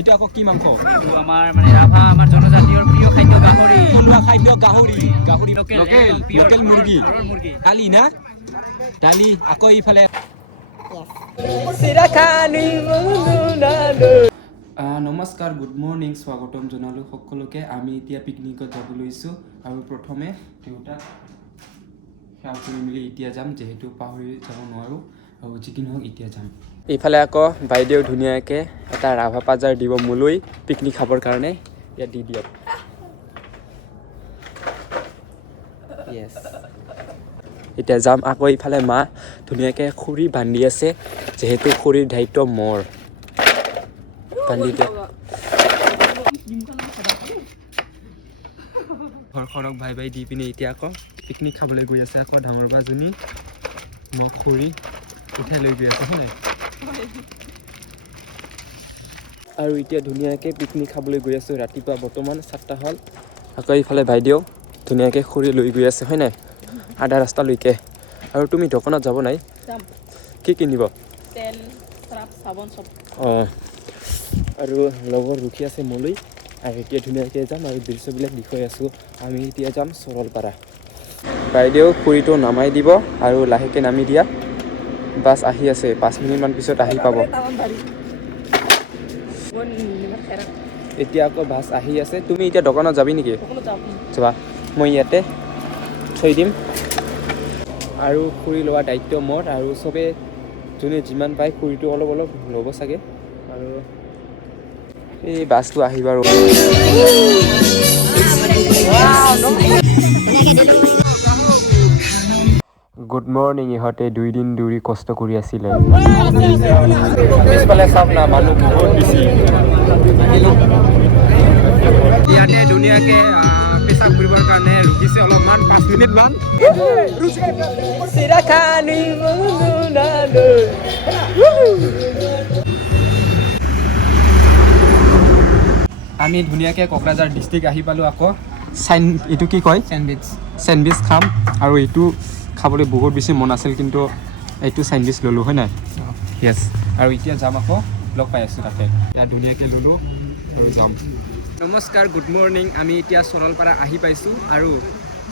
এটা আকৌ কি মাংস? এইটো আমাৰ মানে ৰাভা আমাৰ জনজাতীয় প্ৰিয় খাদ্য গাহৰি। থলুৱা খাদ্য গাহৰি। গাহৰি লোকেল লোকেল মুৰ্গী। ঘৰৰ মুৰ্গী। দালি না? দালি আকৌ ইফালে নমস্কাৰ, গুড মৰ্ণিং, স্বাগতম জনালোঁ সকলোকে। আমি এতিয়া পিকনিকত যাব লৈছোঁ আৰু প্ৰথমে দেউতাক সেৱা কৰি মেলি এতিয়া যাম, যিহেতু পাহৰি যাব নোৱাৰোঁ আৰু যি কি নহওক এতিয়া যাম। এইফালে আকৌ বাইদেউ ধুনীয়াকৈ এটা ৰাভা পাজাৰ দিব মোলৈ পিকনিক খাবৰ কাৰণে। ইয়াত দি দিয়ক। য়েছ, এতিয়া যাম। আকৌ ইফালে মা ধুনীয়াকৈ খৰি বান্ধি আছে, যিহেতু খৰিৰ দায়িত্ব মোৰ। বান্ধি দিয়ক। ঘৰখনক ভাই ভাই দি পিনে এতিয়া আকৌ পিকনিক খাবলৈ গৈ আছে। আকৌ ডাঙৰ বাজনী মোক খৰি উঠাই লৈ গৈ আছে হয়। আৰু এতিয়া ধুনীয়াকৈ পিকনিক খাবলৈ গৈ আছোঁ। ৰাতিপুৱা বৰ্তমান 7টা হ'ল। আকৌ ইফালে বাইদেউ ধুনীয়াকৈ খৰি লৈ গৈ আছে হয় নাই, আধা ৰাস্তালৈকে। আৰু তুমি দোকানত যাব নাই? কি কিনিব? তেল, চাৰ্ফ, চাবোন চব। অঁ, আৰু লগৰ ৰখি আছে মোলৈ। আৰু এতিয়া ধুনীয়াকৈ যাম আৰু দৃশ্যবিলাক দেখুৱাই আছোঁ। আমি এতিয়া যাম চৰলপাৰা। বাইদেউ খৰিটো নামাই দিব আৰু লাহেকৈ নামি দিয়া। বাছ আহি আছে, 5 মিনিটমান পিছত আহি পাব। এতিয়া আকৌ বাছ আহি আছে। তুমি এতিয়া দোকানত যাবি নেকি? যোৱা, মই ইয়াতে থৈ দিম। আৰু খৰি লোৱা দায়িত্ব মোৰ। আৰু চবে যোনে যিমান পায় খৰিটো অলপ অলপ ল'ব চাগে। আৰু এই বাছটো আহিব আৰু গুড মৰ্ণিং। ইহঁতে 2 দিন ধৰি কষ্ট কৰি আছিলে। পিছফালে চাওক না, মানুহ বহুত বেছি। ইয়াতে ধুনীয়াকৈ পেচাব কৰিবৰ কাৰণে ৰখিছে অলপমান, 5 মিনিটমান। আমি ধুনীয়াকৈ কোকৰাঝাৰ ডিষ্ট্ৰিক্ট আহি পালোঁ। আকৌ এইটো কি কয়? চেণ্ডউইচ খাম। আৰু এইটো খাবলৈ বহুত বেছি মন আছিল, কিন্তু এইটো চেণ্ডউইচ ল'লোঁ হয় নাই? য়েছ। আৰু এতিয়া যাম, আকৌ লগ পাই আছোঁ তাতে। ইয়াত ধুনীয়াকৈ ল'লোঁ আৰু যাম। নমস্কাৰ, গুড মৰ্ণিং। আমি এতিয়া চৰলপাৰা আহি পাইছোঁ। আৰু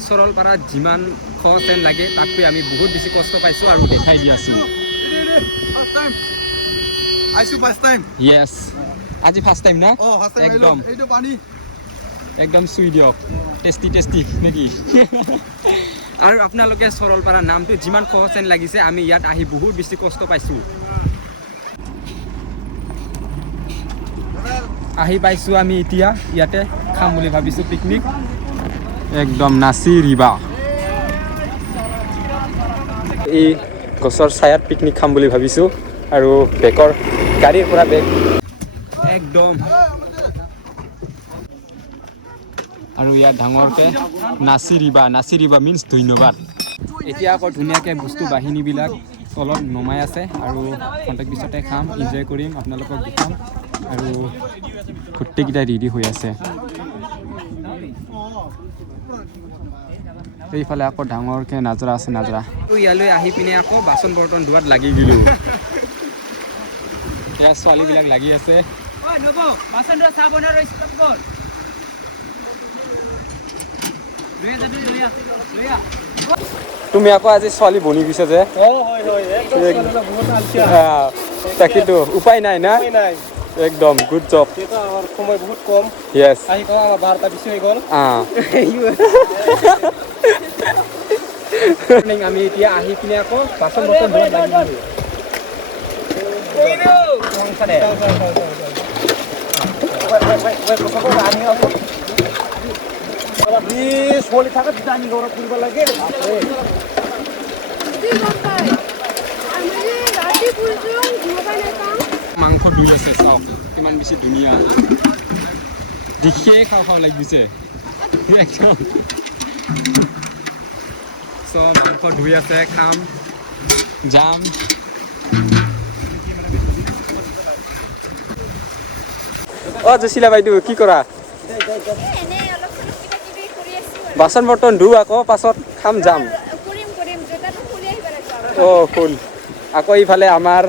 চৰলপাৰাত যিমান খৰচ যেন লাগে তাতকৈ আমি বহুত বেছি কষ্ট পাইছোঁ আৰু দেখাই দি আছোঁ। য়েছ, আজি ফাৰ্ষ্ট টাইম না? একদম চুই দিয়ক, টেষ্টি টেষ্টি নেকি? আৰু আপোনালোকে চৰলপাৰা নামটো যিমান সহজ যেন লাগিছে, আমি ইয়াত আহি বহুত বেছি কষ্ট পাইছোঁ। আহি পাইছোঁ আমি এতিয়া। ইয়াতে খাম বুলি ভাবিছোঁ পিকনিক। একদম নাচি ৰিবা। এই গছৰ ছায়াত পিকনিক খাম বুলি ভাবিছোঁ। আৰু বেগৰ গাড়ীৰ পৰা বেগ একদম। আৰু ইয়াত ডাঙৰকৈ নাচি ৰিবা মিন্স ধন্যবাদ। এতিয়া আকৌ ধুনীয়াকৈ বস্তু বাহিনীবিলাক তলত নমাই আছে আৰু খন্তেক পিছতে খাম, এনজয় কৰিম, আপোনালোকক দেখাম। আৰু গোটেইকেইটা ৰেডি হৈ আছে। এইফালে আকৌ ডাঙৰকৈ নাজৰা আছে, নাজৰা। ইয়ালৈ আহি পিনে আকৌ বাচন বৰ্তন ধোৱাত লাগি গ'লোঁ। এয়া ছোৱালীবিলাক লাগি আছে। তুমি আকৌ আজি ছোৱালী বনি গৈছা যে? তাকেতো উপায় নাই না? একদম গুড জব। সময় বহুত কম। য়েছ, আহি 12টা বেছি হৈ গ'ল। আমি এতিয়া আহি পিনে আকৌ বাচন বৰ্তন ধোৱাত লাগি গ'লোঁ। মাংস ধুই আছে, চাওক কিমান বেছি ধুনীয়া। দেখিয়ে খাওঁ খাওঁ লাগিছে একদম। চব মাংস ধুই আছে, খাম, যাম। অ জচিলা বাইদেউ, কি কৰা? বাচন বৰ্তন ধুও আকৌ, পাছত খাম, যাম। অ' ফুল। আকৌ ইফালে আমাৰ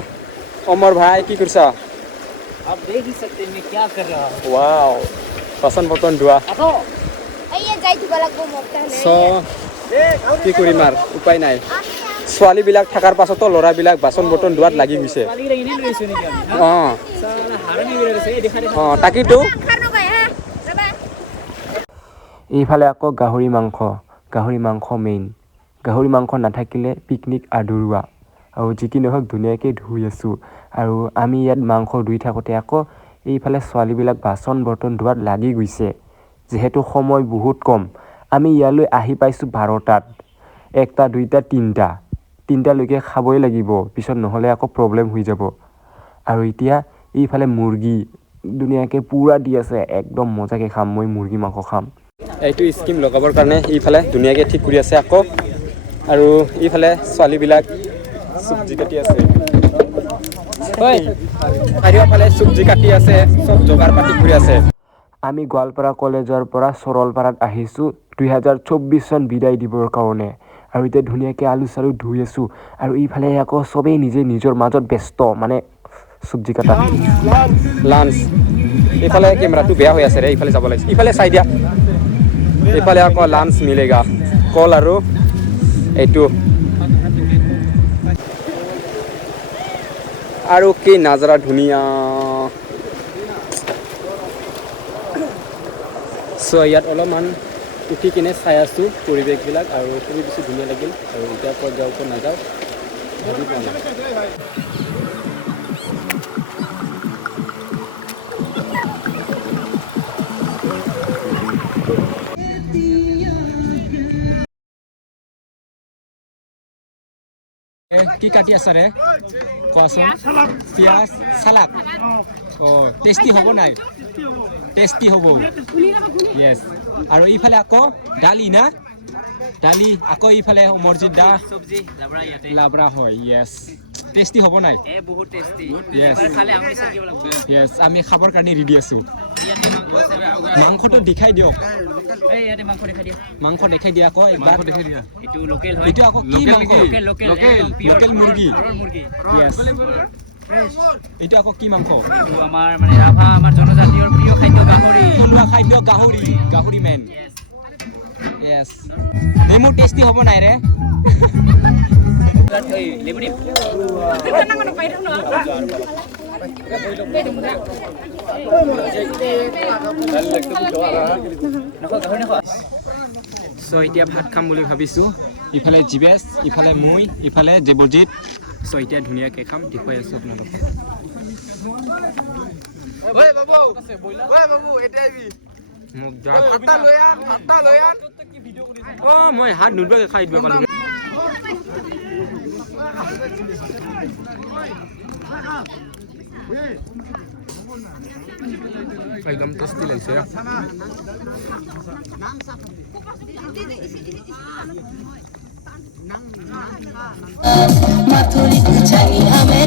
অমৰ ভাই, কি কৰিছা? आप देख ही सकते हैं मैं क्या कर रहा हूँ ৱাও বাচন বৰ্তন ধোৱা এই যাই দিব লাগব মোক তাহলে চ কি কৰিম আৰু উপায় নাই ছোৱালীবিলাক থকাৰ পাছতো ল'ৰাবিলাক বাচন বৰ্তন ধোৱাত লাগি গৈছে পালিগিলা ইনে লৈছো নেকি আমি অঁ সালা হাৰানি বেৰে গেছে এই দেখা অঁ তাকেইতো খানো গায় হা ৰবা এইফালে আকৌ গাহৰি মাংস মেইন গাহৰি মাংস নাথাকিলে পিকনিক আধৰুৱা আৰু যি কি নহওক ধুনীয়াকৈ ধুই আছোঁ আৰু আমি ইয়াত মাংস ধুই থাকোঁতে আকৌ এইফালে ছোৱালীবিলাক বাচন বৰ্তন ধোৱাত লাগি গৈছে যিহেতু সময় বহুত কম আমি ইয়ালৈ আহি পাইছোঁ 12টাত 1টা 2টা 3টালৈকে খাবই লাগিব পিছত নহ'লে আকৌ প্ৰব্লেম হৈ যাব আৰু এতিয়া এইফালে মুৰ্গী ধুনীয়াকৈ পূৰা দি আছে একদম মজাকৈ খাম মই মুৰ্গী মাংস খাম এইটো স্কিম লগাবৰ কাৰণে এইফালে ধুনীয়াকৈ ঠিক কৰি আছে আকৌ আৰু এইফালে ছোৱালীবিলাক চব্জি কাটি আছে চাৰিওফালে চব্জি কাটি আছে চব যোগাৰ পাতি কৰি আছে আমি গোৱালপাৰা কলেজৰ পৰা সৰলপাৰাত আহিছোঁ 2024 চন বিদায় দিবৰ কাৰণে আৰু এতিয়া ধুনীয়াকৈ আলু চালু ধুই আছোঁ আৰু এইফালে আকৌ চবেই নিজৰ মাজত ব্যস্ত মানে চব্জি কাটা লাঞ্চ এইফালে কেমেৰাটো বেয়া হৈ আছে ৰে এইফালে যাব লাগিছে এইফালে চাই দিয়া এইফালে আকৌ লাঞ্চ মিলেগা কল আৰু এইটো আৰু কি নাজাৰা ধুনীয়া চ' ইয়াত অলপমান উঠি কিনে চাই আছোঁ পৰিৱেশবিলাক আৰু খুবেই বেছি ধুনীয়া লাগিল আৰু এতিয়া ক'ত যাওঁ ক'ত নাযাওঁ ভাবি পোৱা নাই কি কাটি আছা ৰে কোৱাচোন পিঁয়াজ চালাড অঁ টেষ্টি হ'ব নাই টেষ্টি হ'ব য়েছ আৰু এইফালে আকৌ দালি না দালি আকৌ এইফালে মৰজিদ দা সবজি লাবৰা ইয়াতে লাবৰা হয় য়েছ টেষ্টি হ'ব নাই এ বহুত টেষ্টি Yes. এবাৰ খালে আমি চাকিব লাগিব য়েছ আমি খাবৰ কাৰণে ৰেডি আছোঁ ইয়াতে মাংস আছে মাংসটো দেখাই দিয়ক এই ইয়াতে মাংস দেখা দিয়া মাংস দেখাই দিয়া আকৌ একবাৰ এইটো লোকেল হয় এইটো আকৌ কি মাংস লোকেল লোকেল মুৰ্গী ঘৰৰ মুৰ্গী য়েছ এইটো আকৌ কি মাংস এইটো আমাৰ মানে ৰাভা আমাৰ জনজাতীয়ৰ প্ৰিয় খাদ্য গাহৰি থলুৱা খাদ্য গাহৰি মেন য়েছ নেমু টেষ্টি হ'ব নাই ৰে এই লেবু দিম চ' এতিয়া ভাত খাম বুলি ভাবিছোঁ ইফালে জীৱেশ ইফালে মই ইফালে দেৱজিৎ চ' এতিয়া ধুনীয়াকৈ খাম দেখুৱাই আছোঁ আপোনালোকক অঁ মই হাত নোধোৱাকৈ খাই দিব পালোঁ একদম টেষ্টি লাগিছে Maturik cari ame